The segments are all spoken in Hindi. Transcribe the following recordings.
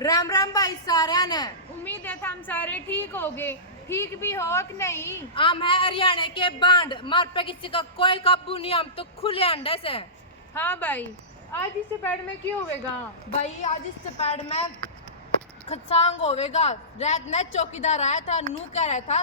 राम राम भाई सारा ने। उम्मीद है हम सारे ठीक हो गए। ठीक भी हो कि नहीं? हम है हरियाणा के बांड, मार पे किसी का कोई काबू नहीं, हम तो खुले अंडे से। हाँ भाई, आज इस पैड में क्यों होगा? भाई आज इस पैड में खचांग होवेगा। रात में चौकीदार आया था, नू कह रहा था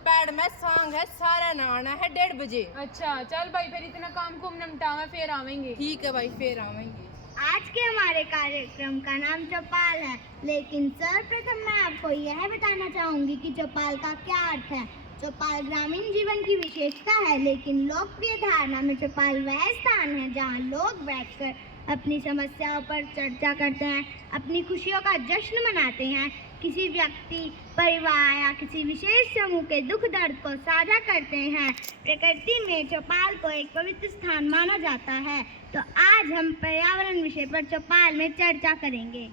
पैड में सांग है, सारा नहाना है 1:30 बजे। अच्छा चल भाई, फिर इतना काम कुम निपटावे फिर आवेंगे। ठीक है भाई, फिर आवेंगे। आज के हमारे कार्यक्रम का नाम चौपाल है, लेकिन सर्वप्रथम मैं आपको यह बताना चाहूंगी कि चौपाल का क्या अर्थ है। चौपाल ग्रामीण जीवन की विशेषता है, लेकिन लोकप्रिय धारणा में चौपाल वह स्थान है जहां लोग बैठकर अपनी समस्याओं पर चर्चा करते हैं, अपनी खुशियों का जश्न मनाते हैं, किसी व्यक्ति, परिवार या किसी विशेष समूह के दुख दर्द को साझा करते हैं। प्रकृति में चौपाल को एक पवित्र स्थान माना जाता है। तो आज हम पर्यावरण विषय पर चौपाल में चर्चा करेंगे।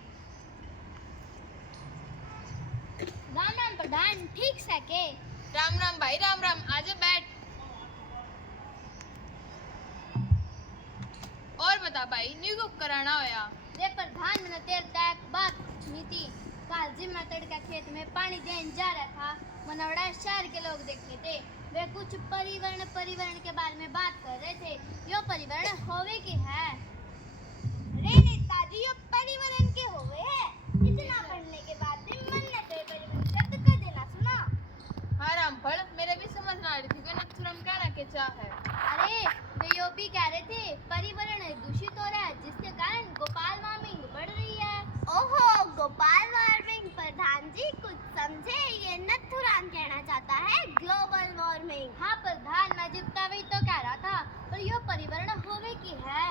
राम राम प्रधान, ठीक सके? राम राम भाई, राम राम। आजा बैठ। और बता भाई, न्यू को कराना होया? रे प्रधान, मैंने तेरे तक बात पूछनी थी। कल जी मैं तड़का खेत में पानी देने जा रहा था, मनवड़ा शहर के लोग देखे थे। वे कुछ परिवरण के बारे में बात कर रहे थे। यो परिवरण होवे के है? रे नेताजी, यो परिवरण के होवे है। इतना पढ़ने के बाद भी मन ने तो परिवरण शब्द का देना सुना। हाँ रामफल, मेरे भी समझ ना आ रही थी कि नथुराम कहना के चाह है। अरे वे यो भी कह रहे थे परिवरण दूषित हो रहा है, जिसके कारण गोपाल वार्मिंग बढ़ रही है। ओहो, गोपाल वार्मिंग? प्रधान जी कुछ समझे, ये नथुराम कहना चाहता है ग्लोबल वार्मिंग। हाँ प्रधान, मैं जितना वही तो कह रहा था, पर यो परिवरण होवे की है।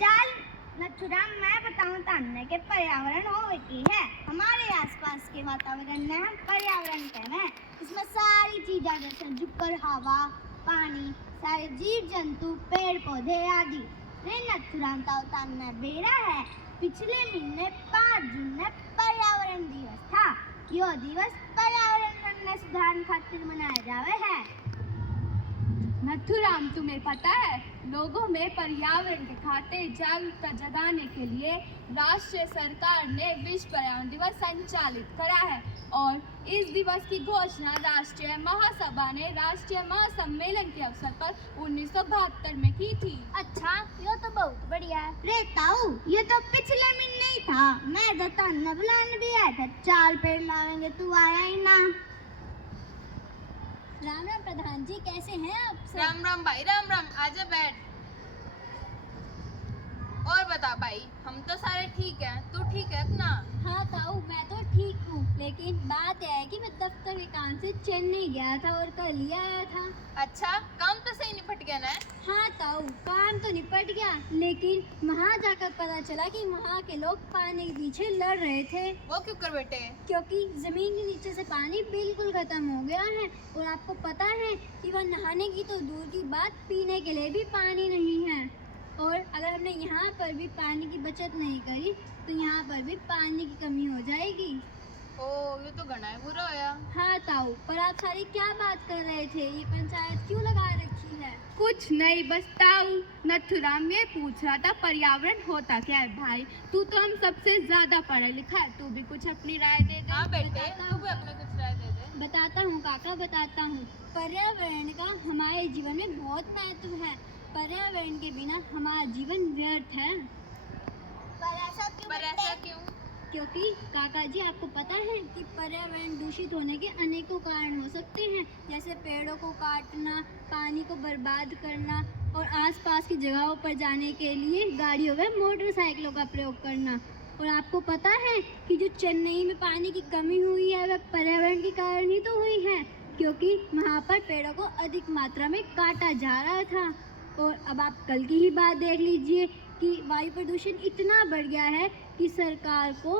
चल नथुराम, मैं बताऊं ताने के पर्यावरण होवे की है। हमारे आसपास के वातावरण में हम पर्यावरण कहते हैं। इसमें सारी चीजें जैसे जुकर, हवा, पानी, सारे जीव जंतु, पेड़ पौधे आदि। रे नथुराम ताउतान में बेरा है। पिछले महीने 5 जून में पर्यावरण दिवस था। यो दिवस पर्यावरण में सुधार खातिर मनाया जावे है। नथुराम, तुम्हें पता है, लोगों में पर्यावरण के खातिर जागरूकता जगाने के लिए राष्ट्रीय सरकार ने विश्व पर्यावरण दिवस संचालित करा है और इस दिवस की घोषणा राष्ट्रीय महासभा ने राष्ट्रीय महासम्मेलन के अवसर पर 1972 में की थी। अच्छा, ये तो बहुत बढ़िया है। रे ताऊ, ये तो पिछले महीने ही था। मैं तो तन्ने बुलाने भी आया था, 4 पेड़ लाएंगे, तू आया ही ना। राम राम प्रधान जी, कैसे हैं आप सब? राम राम भाई, राम राम। आजा बैठ। और बता भाई, हम तो सारे ठीक हैं, तू ठीक है ना? हाँ ताऊ, मैं तो ठीक हूँ, लेकिन बात यह है कि मैं दफ्तर के काम से चेन्नई गया था और कल ही आया था। अच्छा, काम तो सही निपट गया ना? हाँ ताऊ, काम तो निपट गया, लेकिन वहाँ जाकर पता चला कि वहाँ के लोग पानी के पीछे लड़ रहे थे। वो क्यों कर बेटे? क्योंकि जमीन के नीचे से पानी बिल्कुल खत्म हो गया है और आपको पता है कि वह नहाने की तो दूर की बात, पीने के लिए भी पानी नहीं है। और अगर हमने यहाँ पर भी पानी की बचत नहीं करी तो यहाँ पर भी पानी की कमी हो जाएगी। ओ, ये तो घना है बुरा होया। हाँ ताऊ, पर आप सारी क्या बात कर रहे थे? ये पंचायत क्यों लगा रखी है? कुछ नहीं, बस ताऊ नथुराम ये पूछ रहा था पर्यावरण होता क्या है। भाई तू तो हम सबसे ज्यादा पढ़ा लिखा है, तू भी कुछ अपनी राय दे दे। हाँ बेटे, तू भी अपने कुछ राय दे दे। बताता हूँ काका, बताता हूँ। पर्यावरण का हमारे जीवन में बहुत महत्व है। पर्यावरण के बिना हमारा जीवन व्यर्थ है। पर ऐसा क्यों? क्योंकि काका जी, आपको पता है कि पर्यावरण दूषित होने के अनेकों कारण हो सकते हैं, जैसे पेड़ों को काटना, पानी को बर्बाद करना और आसपास की जगहों पर जाने के लिए गाड़ियों व मोटरसाइकिलों का प्रयोग करना। और आपको पता है कि जो चेन्नई में पानी की कमी हुई है वह पर्यावरण के कारण ही तो हुई है, क्योंकि वहाँ पर पेड़ों को अधिक मात्रा में काटा जा रहा था। और अब आप कल की ही बात देख लीजिए कि वायु प्रदूषण इतना बढ़ गया है कि सरकार को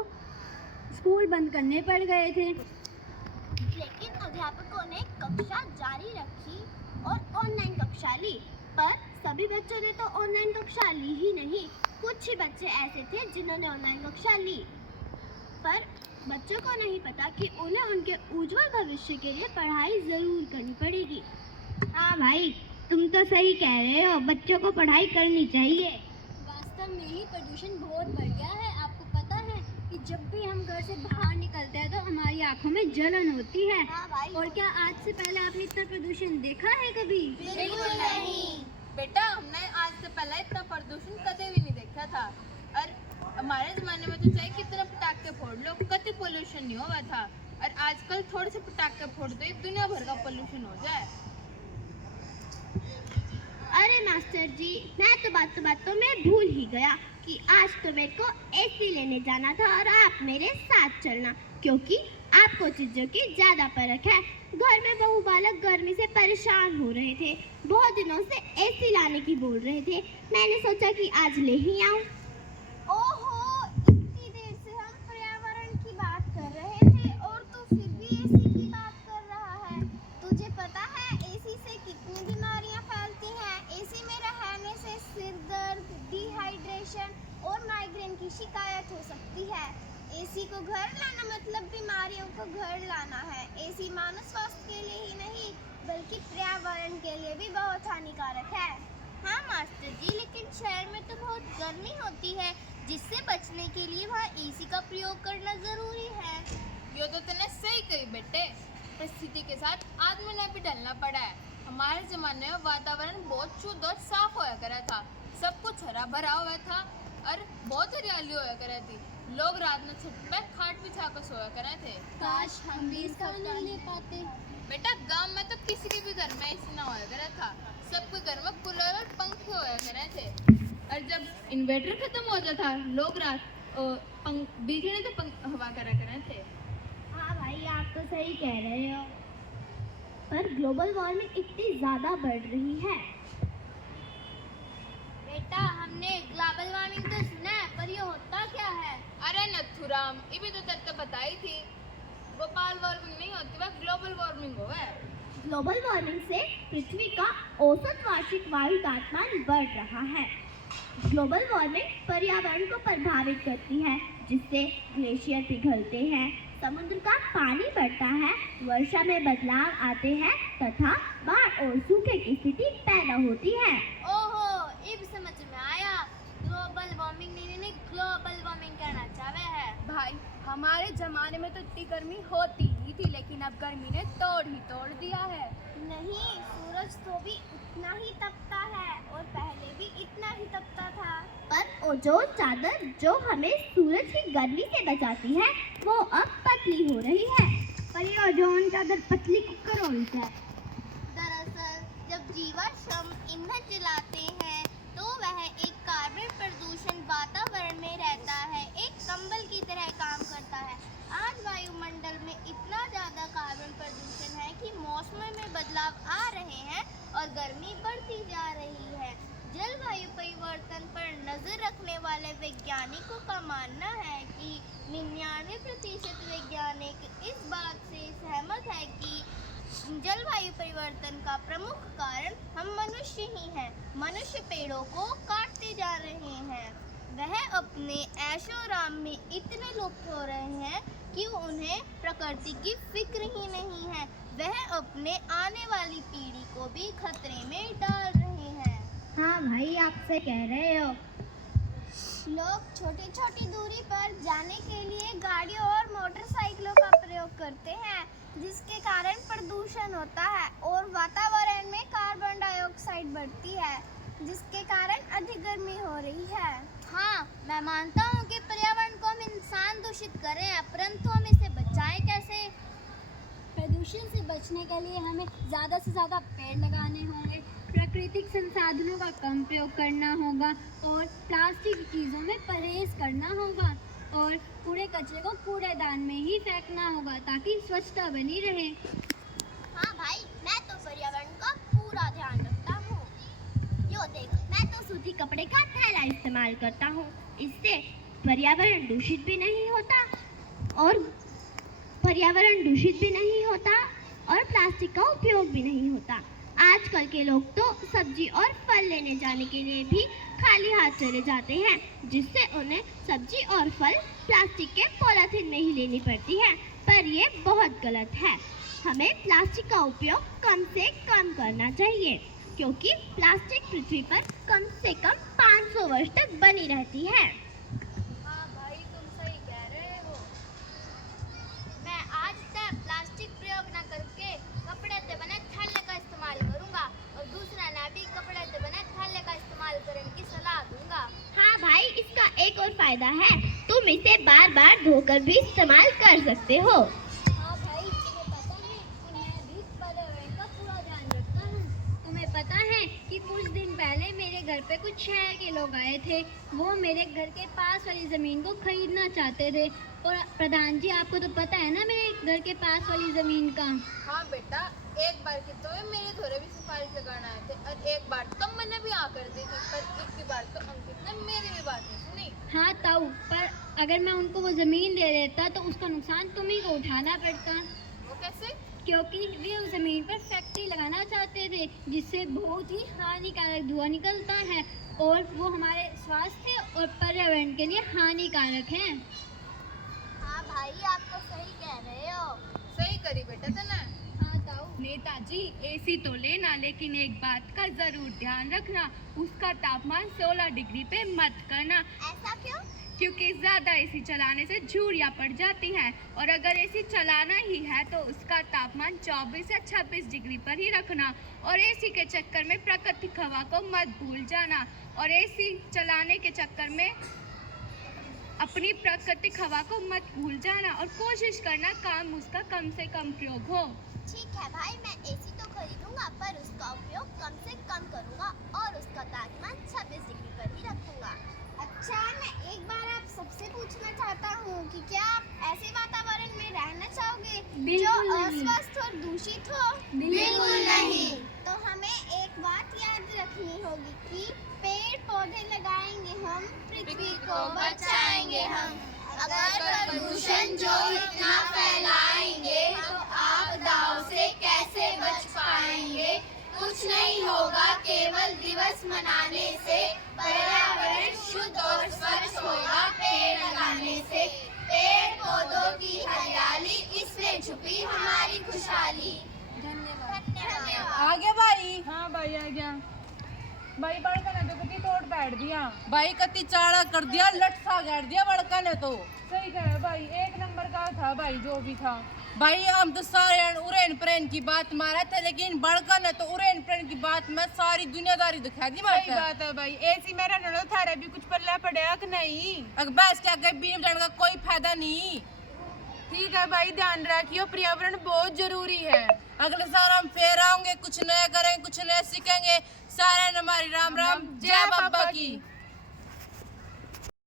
स्कूल बंद करने पड़ गए थे। लेकिन अध्यापकों ने कक्षा जारी रखी और ऑनलाइन कक्षा ली, पर सभी बच्चों ने तो ऑनलाइन कक्षा ली ही नहीं। कुछ ही बच्चे ऐसे थे जिन्होंने ऑनलाइन कक्षा ली, पर बच्चों को नहीं पता कि उन्हें उनके उज्जवल भविष्य के लिए पढ़ाई जरूर करनी पड़ेगी। हाँ भाई, तुम तो सही कह रहे हो, बच्चों को पढ़ाई करनी चाहिए। वास्तव में ही प्रदूषण बहुत बढ़ गया है। आपको पता है कि जब भी हम घर से बाहर निकलते हैं तो हमारी आंखों में जलन होती है। हाँ भाई। और क्या आज से पहले आपने इतना प्रदूषण देखा है कभी? बिल्कुल नहीं। बेटा हमने आज से पहले इतना प्रदूषण कभी भी नहीं देखा था। और हमारे जमाने में तो चाहे कितना पटाखे फोड़ लो कभी पोल्यूशन नहीं हुआ था। और आजकल थोड़े से पटाखे फोड़ दो दुनिया भर का पोल्यूशन हो जाए। अरे मास्टर जी, मैं तो बातों में भूल ही गया कि आज तो मेरे को एसी लेने जाना था और आप मेरे साथ चलना, क्योंकि आपको चीजों की ज्यादा परख है। घर में बहू बालक गर्मी से परेशान हो रहे थे, बहुत दिनों से एसी लाने की बोल रहे थे। मैंने सोचा कि आज ले ही आऊं। ओहो, इतनी देर से हम पर्यावरण की बात कर रहे थे और तू फिर भी एसी की बात कर रहा है। तुझे पता है एसी से कितनी बीमारियां फैलती हैं? एसी में रहने से सिर दर्द, डिहाइड्रेशन और माइग्रेन की शिकायत हो सकती है। एसी को घर लाना मतलब बीमारियों को घर लाना है। एसी मानव स्वास्थ्य के लिए ही नहीं बल्कि पर्यावरण के लिए भी बहुत हानिकारक है। हाँ मास्टर जी, लेकिन शहर में तो बहुत गर्मी होती है, जिससे बचने के लिए वहाँ एसी का प्रयोग करना जरूरी है। ये तो तूने सही कही बेटे। परिस्थिति के साथ आदमी ने भी ढलना पड़ा है। हमारे जमाने में वातावरण बहुत शुद्ध और साफ होया करा था। सब कुछ हरा भरा हुआ था और बहुत हरियाली होया करा थी। लोग रात में छत पे खाट बिछा कर सोया करे थे। काश हम भी इसका आनंद ले पाते। बेटा गांव में तो किसी के भी घर में एसी ना होया करा था। सबके घर में कूलर और पंखे होया करे थे। और जब इन्वर्टर खत्म हो जाता था लोग रात बिजली ने तो हवा करा करे थे। हाँ भाई, आप तो सही कह रहे हो, पर ग्लोबल वार्मिंग इतनी ज्यादा बढ़ रही है। बेटा, हमने ग्लोबल वार्मिंग तो सुना है, पर ये होता क्या है? अरे नथुराम, ये भी तो तक बताई थी। गोपाल वार्मिंग नहीं होती, वह ग्लोबल वार्मिंग हो है। ग्लोबल वार्मिंग से पृथ्वी का औसत वार्षिक वायु तापमान बढ़ रहा है। ग्लोबल वार्मिंग पर्यावरण को प्रभावित करती है, जिससे ग्लेशियर पिघलते हैं, समुद्र का पानी बढ़ता है, वर्षा में बदलाव आते हैं तथा बाढ़ और सूखे की स्थिति पैदा होती है। ओहो, अब समझ में आया। ग्लोबल वार्मिंग नहीं, ग्लोबल वार्मिंग कहना चाहे है। भाई, हमारे जमाने में तो इतनी गर्मी होती ही थी, लेकिन अब गर्मी ने तोड़ दिया है। नहीं, सूरज तो भी उतना ही तपता है और पहले भी इतना ही तपता था। पर ओजोन चादर जो हमें सूरज की गर्मी से बचाती है, वो अब पतली हो रही है। पर ये ओजोन चादर पतली कौन है? दरअसल जब जीवाश्म ईंधन जलाते हैं तो वह एक कार्बन प्रदूषण वातावरण में रहता है, एक कंबल की तरह काम करता है। आज वायुमंडल में इतना ज़्यादा कार्बन प्रदूषण है कि मौसम में बदलाव आ रहे हैं और गर्मी बढ़ती जा रही है। जलवायु परिवर्तन पर नजर रखने वाले वैज्ञानिकों का मानना है कि 99% वैज्ञानिक इस बात से सहमत है कि जलवायु परिवर्तन का प्रमुख कारण हम मनुष्य ही हैं। मनुष्य पेड़ों को काटते जा रहे हैं। वह अपने ऐशोआराम में इतने लुप्त हो रहे हैं कि उन्हें प्रकृति की फिक्र ही नहीं है। वह अपने आने वाली पीढ़ी को भी खतरे में डाल रहे हैं। हाँ भाई, आप सही कह रहे हो। लोग छोटी छोटी दूरी पर जाने के लिए गाड़ियों और मोटरसाइकिलों का प्रयोग करते हैं, जिसके कारण प्रदूषण होता है और वातावरण में कार्बन डाइऑक्साइड बढ़ती है, जिसके कारण अधिक गर्मी हो रही है। हाँ, मैं मानता हूँ कि पर्यावरण को हम इंसान दूषित कर रहे हैं, परंतु हम इसे बचाएं कैसे? प्रदूषण से बचने के लिए हमें ज़्यादा से ज़्यादा पेड़ लगाने होंगे, प्राकृतिक संसाधनों का कम प्रयोग करना होगा और प्लास्टिक की चीज़ों में परहेज करना होगा और कूड़े कचरे को कूड़ेदान में ही फेंकना होगा ताकि स्वच्छता बनी रहे। हाँ भाई, मैं तो पर्यावरण का पूरा ध्यान रखता हूँ। यो देख, मैं तो सूती कपड़े का थैला इस्तेमाल करता हूँ। इससे पर्यावरण दूषित भी नहीं होता और प्लास्टिक का उपयोग भी नहीं होता। आजकल के लोग तो सब्जी और फल लेने जाने के लिए भी खाली हाथ चले जाते हैं, जिससे उन्हें सब्जी और फल प्लास्टिक के पॉलीथीन में ही लेनी पड़ती है। पर ये बहुत गलत है। हमें प्लास्टिक का उपयोग कम से कम करना चाहिए, क्योंकि प्लास्टिक पृथ्वी पर कम से कम 500 वर्ष तक बनी रहती है। हाँ भाई, तुम सही कह रहे से बने थैले का इस्तेमाल करूंगा और दूसरा ना भी कपड़े से बने थैले का इस्तेमाल करने की सलाह दूंगा। हाँ भाई, इसका एक और फायदा है, तुम इसे बार बार धोकर भी इस्तेमाल कर सकते हो। हाँ भाई, तुम्हें पता है कि मैं भी पर्यावरण का पूरा ध्यान रखता हूँ। तुम्हें पता है कि कुछ दिन पहले मेरे घर पे कुछ शहर के लोग आए थे। वो मेरे घर के पास वाली ज़मीन को खरीदना चाहते थे। और प्रधान जी, आपको तो पता है ना मेरे घर के पास वाली ज़मीन का। हाँ बेटा, एक बार की तो मेरे घरे भी सिफारिश लगाना आए थे और एक बार तो मैंने भी आ कर दी थी, पर एक बार तो अंकित ने मेरी भी बात नहीं सुनी। हाँ ताऊ, पर अगर मैं उनको वो ज़मीन दे देता तो उसका नुकसान तुम्ही को उठाना पड़ता। वो कैसे? क्योंकि वे उस ज़मीन पर फैक्ट्री लगाना चाहते थे जिससे बहुत ही हानिकारक धुआं निकलता है और वो हमारे स्वास्थ्य और पर्यावरण के लिए हानिकारक है। हाँ भाई, आप तो सही कह रहे हो। सही करी बेटा तने। हाँ ताऊ। नेताजी, एसी तो लेना, लेकिन एक बात का जरूर ध्यान रखना, उसका तापमान 16 डिग्री पे मत करना। ऐसा क्यों? क्योंकि ज्यादा एसी चलाने से झुर्रियाँ पड़ जाती हैं और अगर एसी चलाना ही है तो उसका तापमान 24 या 26 डिग्री पर ही रखना। और एसी के चक्कर में प्राकृतिक हवा को मत भूल जाना और एसी चलाने के चक्कर में अपनी प्राकृतिक हवा को मत भूल जाना और कोशिश करना काम उसका कम से कम प्रयोग हो। ठीक है भाई, मैं एसी तो खरीदूंगा पर उसका उपयोग कम से कम करूंगा और उसका तापमान 26 डिग्री पर ही रखूंगा। अच्छा, मैं एक बार आप सबसे पूछना चाहता हूँ कि क्या आप ऐसे वातावरण में रहना चाहोगे जो अस्वस्थ और दूषित हो? बिल्कुल नहीं। तो हमें एक बात याद रखनी होगी कि पेड़ पौधे लगाएंगे हम, पृथ्वी को बचाएंगे हम। अगर प्रदूषण जो इतना फैलाएंगे तो आपदाओं से कैसे बच पाएंगे? कुछ नहीं होगा, केवल दिवस मनाने से। पर्यावरण शुद्ध और स्वच्छ होगा पेड़ लगाने से। पेड़ पौधों की हरियाली, इसमें छुपी हमारी खुशहाली। धन्यवाद। आगे भाई। हाँ भाई, आ गया भाई। बड़का ने तो कितनी तोड़ बैठ दिया। भाई कति चाड़ा कर दिया, लटसा गाड़ दिया बड़का ने तो। सही कहा भाई, एक नंबर का था भाई जो भी था। भाई हम तो सारे उरेन प्रेन की बात मारा था, लेकिन बड़का ने तो उरेन प्रेन की बात में सारी दुनियादारी दिखा दी। सही बात है भाई, एसी में रहने थारा भी कुछ पल्ला पड़ेगा कि नहीं? अगर बस क्या गए बीम जाने का कोई फायदा नहीं। ठीक है भाई, ध्यान रखियो, पर्यावरण बहुत जरूरी है। अगले साल हम फिर आएंगे, कुछ नया करेंगे, कुछ नया सीखेंगे। सारे हमारी राम राम, जय बाबा की।